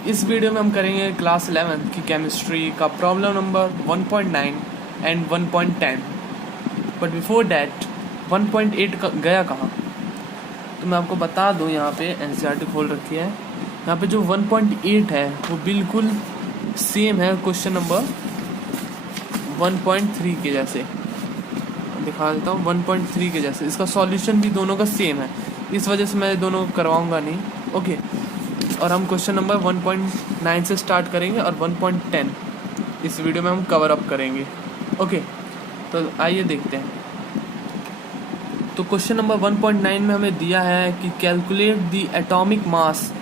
इस वीडियो में हम करेंगे क्लास 11 की केमिस्ट्री का problem number 1.9 and 1.10। But before that 1.8 गया कहाँ, तो मैं आपको बता दूं। यहाँ पे एनसीईआरटी खोल रखी है। यहाँ पे जो 1.8 है वो बिल्कुल सेम है क्वेश्चन नंबर 1.3 के जैसे। दिखा देता हूँ 1.3 के जैसे। इसका सॉल्यूशन भी दोनों का सेम है, इस वजह से मैं दोनों करवाऊँगा नहीं। ओके, और हम क्वेश्चन नंबर 1.9 से स्टार्ट करेंगे और 1.10 इस वीडियो में हम कवर अप करेंगे। ओके, तो आइए देखते हैं। तो क्वेश्चन नंबर 1.9 में हमें दिया है कि कैलकुलेट द एटॉमिक मास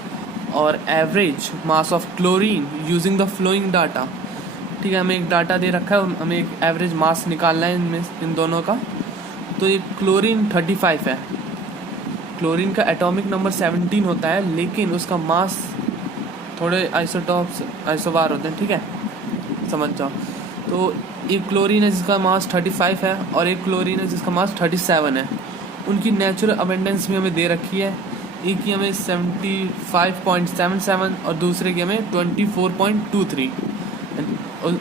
और average mass of chlorine using the flowing data. ठीक है, हमें एक डाटा दे रखा है, हमें एक एवरेज मास निकालना है इनमें, इन दोनों का। तो ये क्लोरीन 35 है। क्लोरीन का एटॉमिक नंबर 17 होता है, लेकिन उसका मास थोड़े आइसोटॉप्स आइसोबार होते हैं। ठीक है, समझ जाओ। तो एक क्लोरीन है जिसका मास 35 है और एक क्लोरीन है जिसका मास 37 है। उनकी नेचुरल अबेंडेंस भी हमें दे रखी है। एक की हमें 75.77 और दूसरे की हमें 24.23।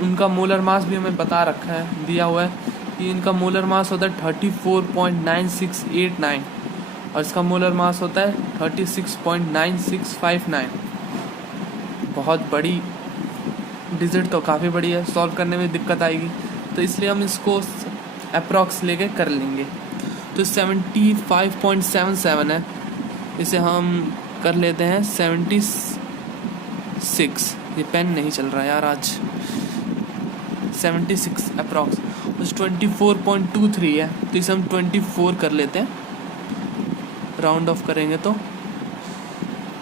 उनका मोलर मास भी हमें बता रखा है, दिया हुआ है कि इनका मोलर मास होता है 34.9689 और इसका मोलर मास होता है 36.9659। बहुत बड़ी डिजिट, तो काफ़ी बड़ी है, सॉल्व करने में दिक्कत आएगी, तो इसलिए हम इसको अप्रॉक्स लेके कर लेंगे। तो 75.77 है, इसे हम कर लेते हैं 76। ये पेन नहीं चल रहा यार आज। 76 अप्रॉक्स। उस 24.23 है, तो इसे हम 24 कर लेते हैं। राउंड ऑफ करेंगे तो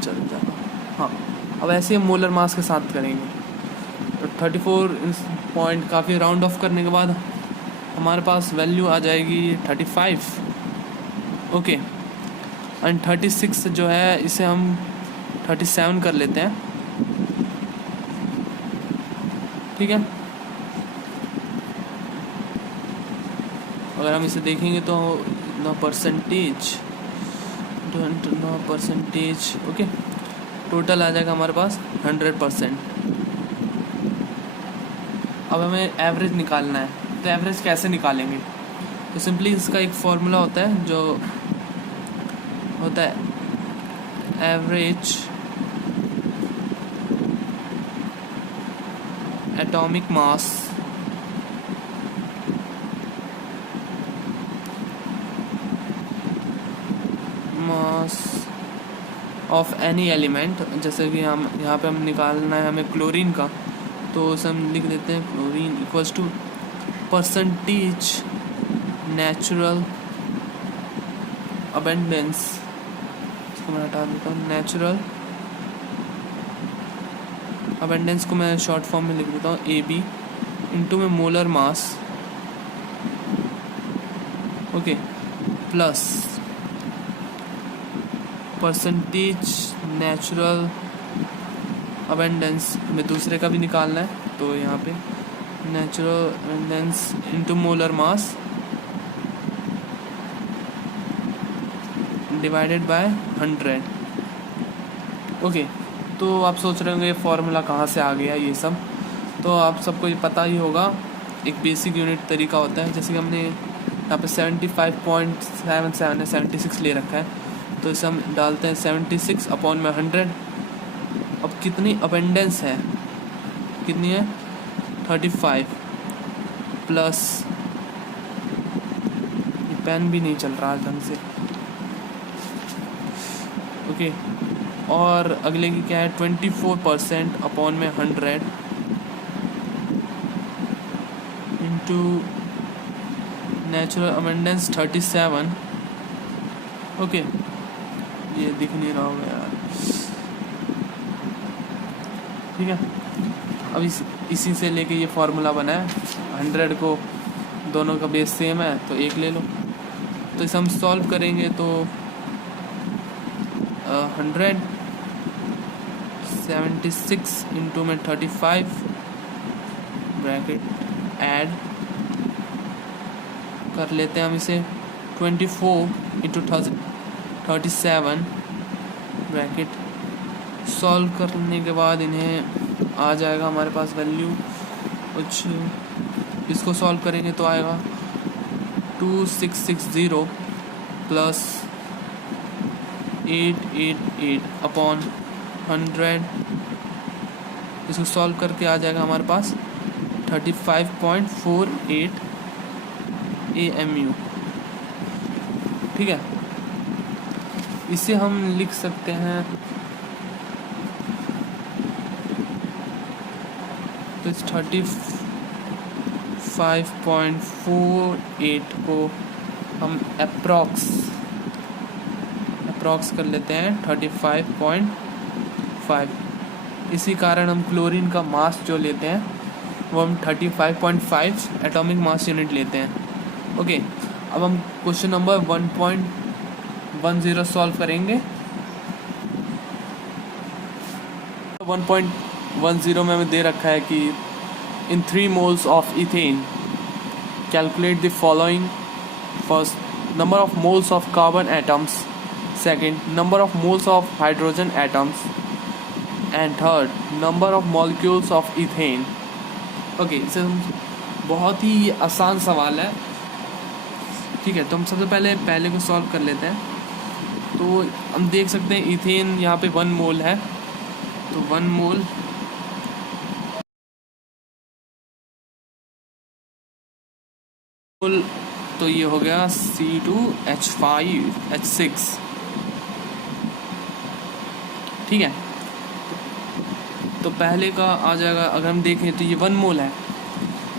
चल जाएगा। हाँ, अब ऐसे हम मोलर मास के साथ करेंगे। तो 34 पॉइंट काफ़ी राउंड ऑफ करने के बाद हमारे पास वैल्यू आ जाएगी 35। ओके, एंड 36 जो है इसे हम 37 कर लेते हैं। ठीक है, अगर हम इसे देखेंगे तो 9%, ओके, टोटल आ जाएगा हमारे पास 100%। अब हमें एवरेज निकालना है, तो एवरेज कैसे निकालेंगे? तो सिंपली इसका एक फॉर्मूला होता है जो होता है average atomic mass of any element. जैसे कि हम यहाँ पे हम निकालना है हमें क्लोरीन का, तो उसे हम लिख देते हैं chlorine equals to percentage natural abundance. इसको मैं हटा देता हूँ, नेचुरल अबेंडेंस को मैं शॉर्ट फॉर्म में लिख देता हूँ AB इंटू में molar mass, okay, plus percentage natural abundance में दूसरे का भी निकालना है, तो यहाँ पे natural abundance into molar mass divided by 100। Okay, तो आप सोच रहे होंगे ये फार्मूला कहाँ से आ गया ये सब। तो आप सबको ये पता ही होगा, एक बेसिक यूनिट तरीका होता है। जैसे कि हमने यहाँ पे 75.77 है, 76 ले रखा है, तो इसे हम डालते हैं 76 अपॉन में 100। अब कितनी अबेंडेंस है, कितनी है 35 प्लस, ये पेन भी नहीं चल रहा ढंग से। ओके, और अगले की क्या है 24% अपॉन में 100 इंटू नेचुरल अबेंडेंस 37। ओके, ये दिख नहीं रहा होगा यार। ठीक है, अब इसी से लेके ये फार्मूला बना है। 100 को दोनों का बेस सेम है, तो एक ले लो। तो इसे हम सॉल्व करेंगे तो 176 इंटू में 35 ब्रैकेट ऐड कर लेते हैं हम इसे 24 इंटू 37 ब्रैकेट सॉल्व करने के बाद इन्हें आ जाएगा हमारे पास वैल्यू कुछ, इसको सॉल्व करेंगे तो आएगा 2660 प्लस 888 अपॉन 100। इसको सॉल्व करके आ जाएगा हमारे पास 35.48 AMU। ठीक है, इसे हम लिख सकते हैं, तो इस 35.48 को हम अप्रॉक्स कर लेते हैं 35.5। इसी कारण हम क्लोरीन का मास जो लेते हैं वो हम 35.5 एटॉमिक मास यूनिट लेते हैं। ओके, अब हम क्वेश्चन नंबर 1.10 सॉल्व करेंगे। 1.10 में हमें दे रखा है कि इन 3 moles of ethane calculate the following. First, number of moles of carbon atoms, second, number of moles of hydrogen atoms, and third, number of molecules of ethane. Okay, इसे बहुत ही आसान सवाल है। ठीक है, तो हम सबसे पहले को सॉल्व कर लेते हैं। तो हम देख सकते हैं इथेन यहाँ पे 1 मोल है, तो 1 मोल तो ये हो गया C2H5H6। ठीक है, तो पहले का आ जाएगा, अगर हम देखें तो ये 1 मोल है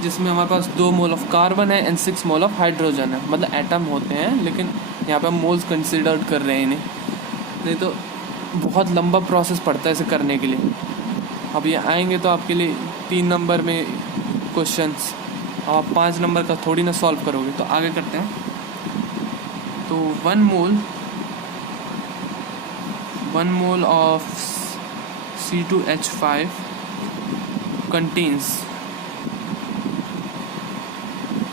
जिसमें हमारे पास 2 मोल ऑफ कार्बन है एंड 6 मोल ऑफ हाइड्रोजन है। मतलब एटम होते हैं लेकिन यहाँ पे हम मोल्स कंसिडर कर रहे हैं इन्हें, नहीं तो बहुत लंबा प्रोसेस पड़ता है इसे करने के लिए। अब ये आएंगे तो आपके लिए 3 नंबर में क्वेश्चंस, आप 5 नंबर का थोड़ी ना सॉल्व करोगे। तो आगे करते हैं। तो 1 mole of C2H5 contains,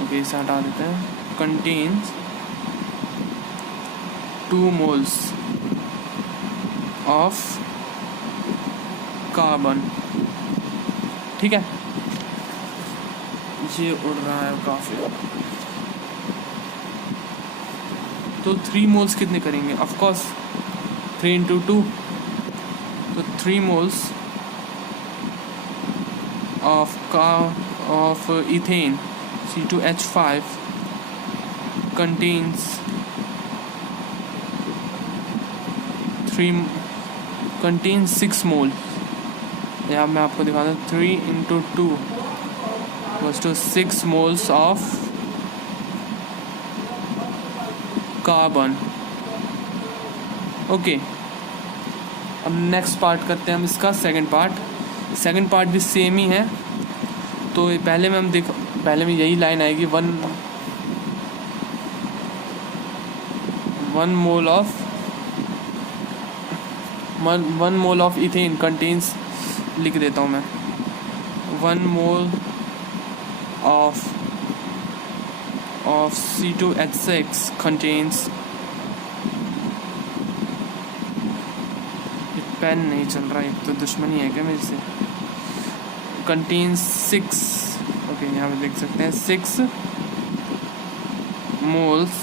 okay इसे हटा देते हैं, कंटेन्स 2 moles ऑफ कार्बन। ठीक है, ये उड़ रहा है काफ़ी। तो 3 moles कितने करेंगे? ऑफ कोर्स 3 into 2, तो 3 moles of ethane C2H5 contains 6 mole। यहाँ मैं आपको दिखाता हूँ, 3 into 2 was to 6 moles of carbon. Okay, अब नेक्स्ट पार्ट करते हैं हम इसका सेकंड पार्ट भी सेम ही है। तो पहले में यही लाइन आएगी, 1 मोल ऑफ इथेन कंटेन्स, लिख देता हूँ मैं, 1 mole of C2H6 contains, pen नहीं चल रहा है, एक तो दुश्मनी है क्या मेरे से, contains 6, ओके यहाँ पे देख सकते हैं 6 moles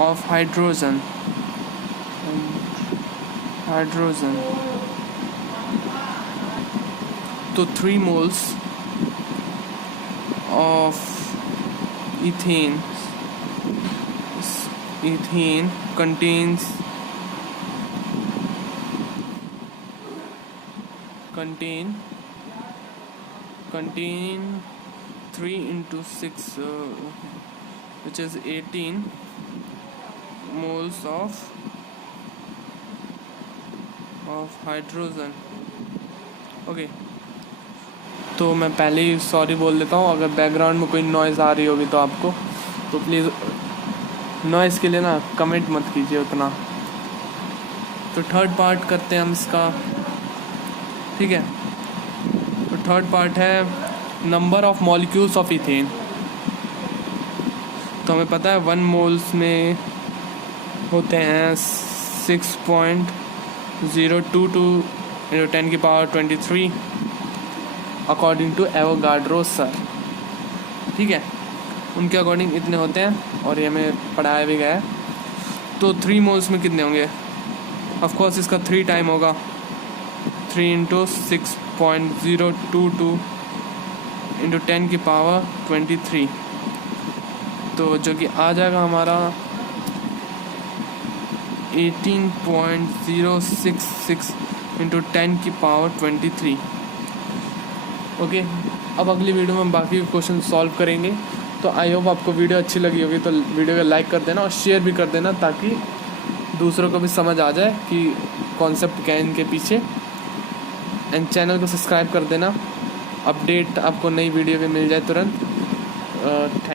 of हाइड्रोजन। तो 3 moles of ethane contain 3 into 6 which is 18 moles of hydrogen. Okay, तो मैं पहले ही सॉरी बोल देता हूँ अगर बैकग्राउंड में कोई नॉइज़ आ रही होगी तो आपको, तो प्लीज़ नॉइज़ के लिए ना कमेंट मत कीजिए उतना। तो थर्ड पार्ट करते हैं हम इसका। ठीक है, तो थर्ड पार्ट है number of molecules of ethane. तो हमें पता है 1 मोल्स में होते हैं 6.5 0.022 into 10 की power 23 according to Avogadro sir. ठीक है, उनके अकॉर्डिंग इतने होते हैं और ये हमें पढ़ाया भी गया है। तो 3 मोल्स में कितने होंगे? ऑफ कोर्स इसका 3 टाइम होगा, 3 इंटू 6.022 इंटू 10 की पावर 23, तो जो कि आ जाएगा हमारा 18.066 इंटू 10 की पावर 23। ओके, अब अगली वीडियो में बाकी क्वेश्चन सॉल्व करेंगे। तो आई होप आपको वीडियो अच्छी लगी होगी, तो वीडियो को लाइक कर देना और शेयर भी कर देना ताकि दूसरों को भी समझ आ जाए कि कॉन्सेप्ट क्या है इनके पीछे। एंड चैनल को सब्सक्राइब कर देना, अपडेट आपको नई वीडियो में मिल जाए तुरंत।